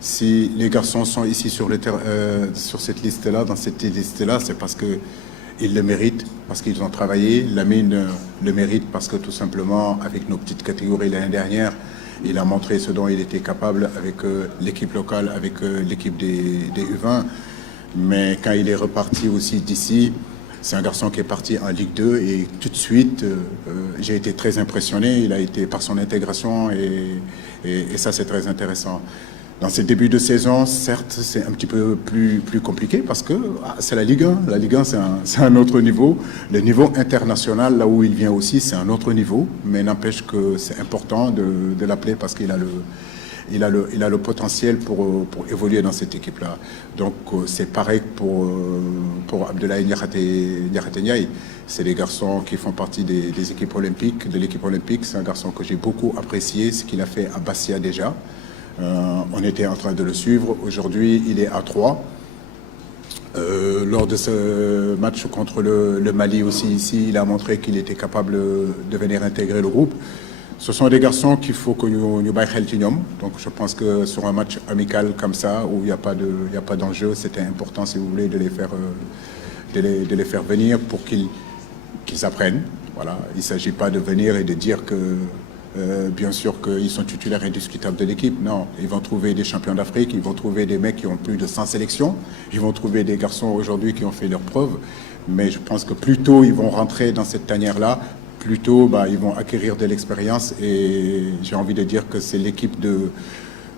Si les garçons sont ici sur sur cette liste-là, dans cette liste-là, c'est parce qu'ils le méritent, parce qu'ils ont travaillé. Lamine le mérite parce que tout simplement, avec nos petites catégories l'année dernière, il a montré ce dont il était capable avec l'équipe locale, avec l'équipe des U20. Mais quand il est reparti aussi d'ici, c'est un garçon qui est parti en Ligue 2 et tout de suite, j'ai été très impressionné. Il a été par son intégration et ça, c'est très intéressant. Dans ces débuts de saison, certes, c'est un petit peu plus compliqué parce que c'est la Ligue 1. La Ligue 1, c'est un autre niveau. Le niveau international, là où il vient aussi, c'est un autre niveau. Mais n'empêche que c'est important de l'appeler parce qu'il a le potentiel pour évoluer dans cette équipe-là. Donc c'est pareil pour Abdoulaye Niakhaté Ndiaye. C'est des garçons qui font partie des équipes olympiques, de l'équipe olympique. C'est un garçon que j'ai beaucoup apprécié, ce qu'il a fait à Bastia déjà. On était en train de le suivre. Aujourd'hui, il est à 3. Lors de ce match contre le Mali aussi ici, il a montré qu'il était capable de venir intégrer le groupe. Ce sont des garçons qu'il faut que nous baillons. Donc je pense que sur un match amical comme ça, où il n'y a pas d'enjeu, c'était important, si vous voulez, de les faire venir pour qu'ils apprennent. Voilà. Il ne s'agit pas de venir et de dire que bien sûr qu'ils sont titulaires indiscutables de l'équipe. Non, ils vont trouver des champions d'Afrique, ils vont trouver des mecs qui ont plus de 100 sélections, ils vont trouver des garçons aujourd'hui qui ont fait leurs preuves. Mais je pense que plus tôt ils vont rentrer dans cette tanière-là, plus tôt ils vont acquérir de l'expérience. Et j'ai envie de dire que c'est l'équipe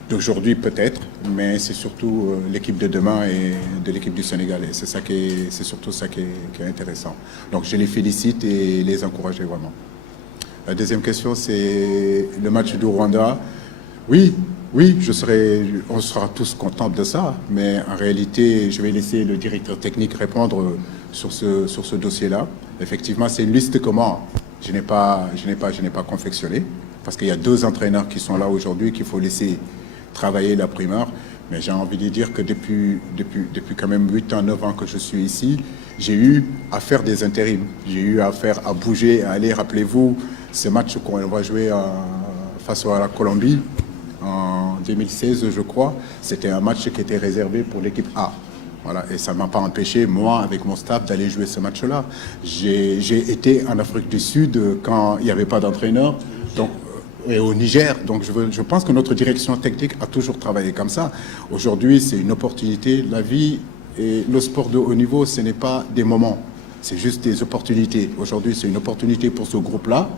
d'aujourd'hui peut-être, mais c'est surtout l'équipe de demain et de l'équipe du Sénégal. Et c'est surtout ça qui est intéressant. Donc je les félicite et les encourage vraiment. La deuxième question, c'est le match du Rwanda. Oui, on sera tous contents de ça, mais en réalité, je vais laisser le directeur technique répondre sur ce dossier-là. Effectivement, c'est une liste que moi, je n'ai pas confectionnée, parce qu'il y a 2 entraîneurs qui sont là aujourd'hui qu'il faut laisser travailler la primeur. Mais j'ai envie de dire que depuis quand même 8 ans, 9 ans que je suis ici, j'ai eu à faire des intérims. J'ai eu à bouger, à aller, rappelez-vous, ce match qu'on va jouer face à la Colombie en 2016, je crois, c'était un match qui était réservé pour l'équipe A. Voilà, et ça ne m'a pas empêché, moi, avec mon staff, d'aller jouer ce match-là. J'ai été en Afrique du Sud quand il n'y avait pas d'entraîneur, et au Niger. Donc je pense que notre direction technique a toujours travaillé comme ça. Aujourd'hui, c'est une opportunité. La vie et le sport de haut niveau, ce n'est pas des moments, c'est juste des opportunités. Aujourd'hui, c'est une opportunité pour ce groupe-là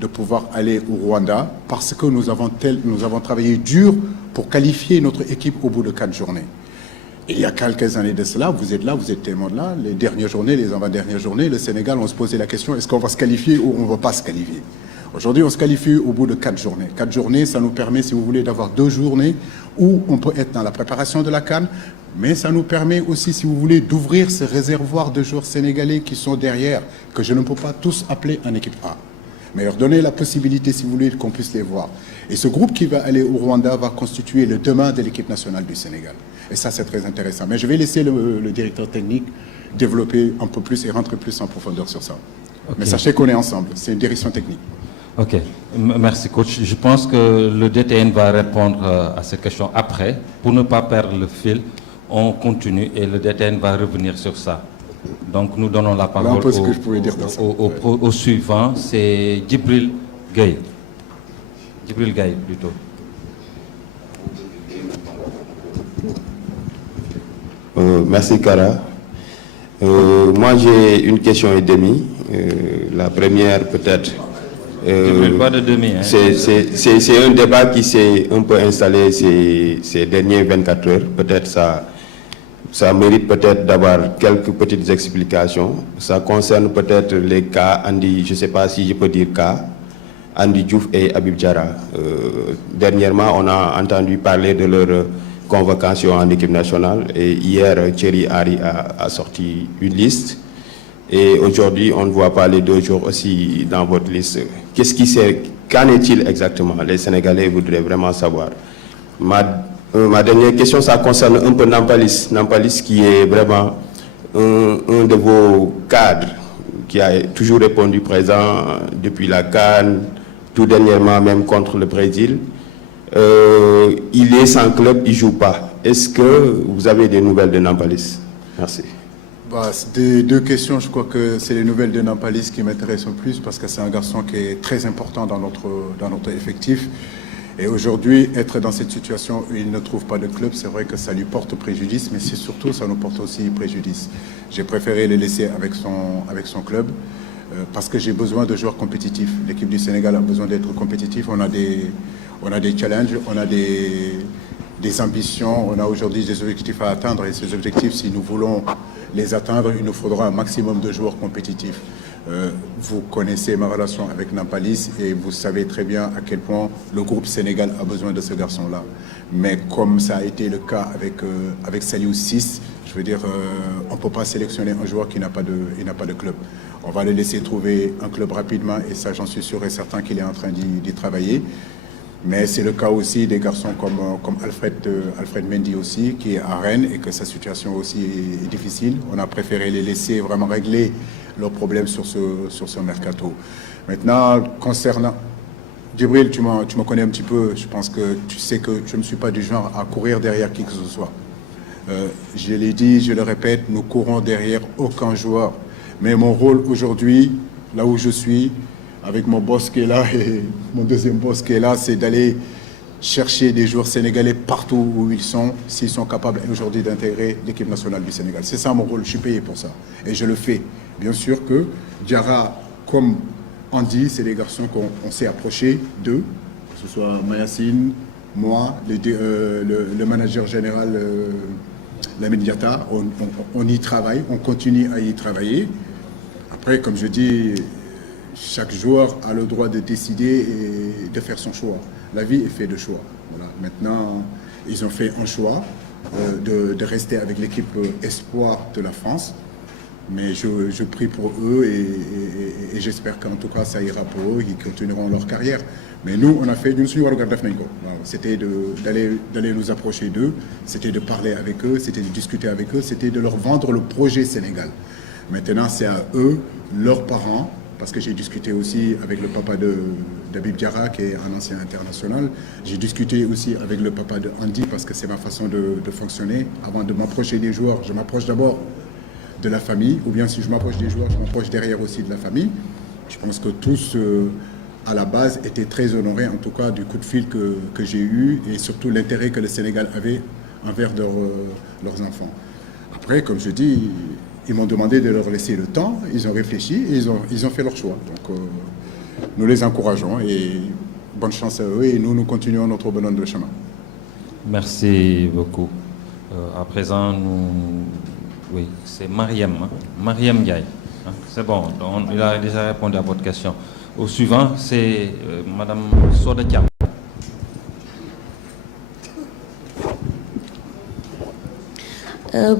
de pouvoir aller au Rwanda parce que nous avons travaillé dur pour qualifier notre équipe au bout de 4 journées. Et il y a quelques années de cela, vous êtes témoin de là, les dernières journées, les avant-dernières journées, le Sénégal, on se posait la question, est-ce qu'on va se qualifier ou on ne va pas se qualifier? Aujourd'hui, on se qualifie au bout de 4 journées. 4 journées, ça nous permet, si vous voulez, d'avoir 2 journées où on peut être dans la préparation de la CAN, mais ça nous permet aussi, si vous voulez, d'ouvrir ce réservoir de joueurs sénégalais qui sont derrière, que je ne peux pas tous appeler en équipe A. Mais leur donner la possibilité, si vous voulez, qu'on puisse les voir. Et ce groupe qui va aller au Rwanda va constituer le demain de l'équipe nationale du Sénégal. Et ça, c'est très intéressant. Mais je vais laisser le directeur technique développer un peu plus et rentrer plus en profondeur sur ça. Okay. Mais sachez qu'on est ensemble. C'est une direction technique. Ok, merci coach. Je pense que le DTN va répondre à cette question après. Pour ne pas perdre le fil, on continue et le DTN va revenir sur ça. Donc nous donnons la parole au suivant, c'est Djibril Gaye. Djibril Gaye plutôt. Merci Kara. Moi j'ai une question et demie. La première peut-être... pas de demi. Hein. C'est un débat qui s'est un peu installé ces dernières 24 heures. Peut-être ça mérite peut-être d'avoir quelques petites explications. Ça concerne peut-être les cas Andy, je ne sais pas si je peux dire cas, Andy Diouf et Habib Diarra. Dernièrement, on a entendu parler de leur convocation en équipe nationale et hier, Thierry Henry a sorti une liste. Et aujourd'hui, on ne voit pas les 2 jours aussi dans votre liste. Qu'en est-il exactement? Les Sénégalais voudraient vraiment savoir. Ma dernière question, ça concerne un peu Nampalis. Nampalis qui est vraiment un de vos cadres, qui a toujours répondu présent depuis la CAN, tout dernièrement même contre le Brésil. il est sans club, il ne joue pas. Est-ce que vous avez des nouvelles de Nampalis? Merci. Des deux questions, je crois que c'est les nouvelles de Nampalis qui m'intéressent le plus parce que c'est un garçon qui est très important dans notre effectif. Et aujourd'hui, être dans cette situation où il ne trouve pas de club, c'est vrai que ça lui porte préjudice, mais c'est surtout, ça nous porte aussi préjudice. J'ai préféré le laisser avec son club parce que j'ai besoin de joueurs compétitifs. L'équipe du Sénégal a besoin d'être compétitif. On a des challenges, on a des ambitions, on a aujourd'hui des objectifs à atteindre. Et ces objectifs, si nous voulons les atteindre, il nous faudra un maximum de joueurs compétitifs. Vous connaissez ma relation avec Nampalis et vous savez très bien à quel point le groupe Sénégal a besoin de ce garçon-là. Mais comme ça a été le cas avec Saliou 6, je veux dire, on ne peut pas sélectionner un joueur qui n'a pas de club. On va le laisser trouver un club rapidement et ça, j'en suis sûr et certain qu'il est en train d'y travailler. Mais c'est le cas aussi des garçons comme Alfred Mendy aussi, qui est à Rennes et que sa situation aussi est difficile. On a préféré les laisser vraiment régler leurs problèmes sur ce mercato. Maintenant, concernant... Djibril, tu me connais un petit peu. Je pense que tu sais que je ne suis pas du genre à courir derrière qui que ce soit. Je l'ai dit, je le répète, nous courons derrière aucun joueur. Mais mon rôle aujourd'hui, là où je suis, avec mon boss qui est là et mon deuxième boss qui est là, c'est d'aller chercher des joueurs sénégalais partout où ils sont, s'ils sont capables aujourd'hui d'intégrer l'équipe nationale du Sénégal. C'est ça mon rôle, je suis payé pour ça. Et je le fais. Bien sûr que Diarra, comme Andy, c'est des garçons qu'on s'est approchés d'eux, que ce soit Mayacine, moi, le manager général Lamine Diatta, on y travaille, on continue à y travailler. Après, comme je dis, chaque joueur a le droit de décider et de faire son choix. La vie est faite de choix. Voilà. Maintenant, ils ont fait un choix de rester avec l'équipe espoir de la France. Mais je prie pour eux et j'espère qu'en tout cas ça ira pour eux, qu'ils continueront leur carrière. Mais nous, on a fait d'une suite, c'était d'aller nous approcher d'eux, c'était de parler avec eux, c'était de discuter avec eux, c'était de leur vendre le projet Sénégal. Maintenant, c'est à eux, leurs parents, parce que j'ai discuté aussi avec le papa d'Habib Diarra, qui est un ancien international. J'ai discuté aussi avec le papa de Andy, parce que c'est ma façon de fonctionner. Avant de m'approcher des joueurs, je m'approche d'abord de la famille, ou bien si je m'approche des joueurs, je m'approche derrière aussi de la famille. Je pense que tous, à la base, étaient très honorés, en tout cas, du coup de fil que j'ai eu, et surtout l'intérêt que le Sénégal avait envers leurs enfants. Après, comme je dis, ils m'ont demandé de leur laisser le temps, ils ont réfléchi, et ils ont fait leur choix. Donc, nous les encourageons, et bonne chance à eux, et nous continuons notre bonhomme de chemin. Merci beaucoup. À présent, oui, c'est Mariam. Mariam Ndiaye. C'est bon, il a déjà répondu à votre question. Au suivant, c'est Madame Soda Thiam.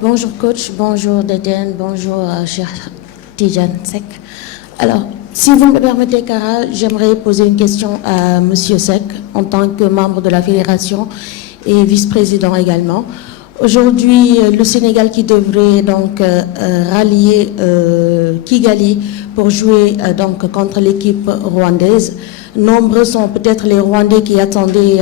Bonjour coach, bonjour Dédène, bonjour cher Tidjane Seck. Alors, si vous me permettez, Kara, j'aimerais poser une question à Monsieur Seck en tant que membre de la fédération et vice-président également. Aujourd'hui, le Sénégal qui devrait donc rallier Kigali pour jouer donc contre l'équipe rwandaise. Nombreux sont peut-être les Rwandais qui attendaient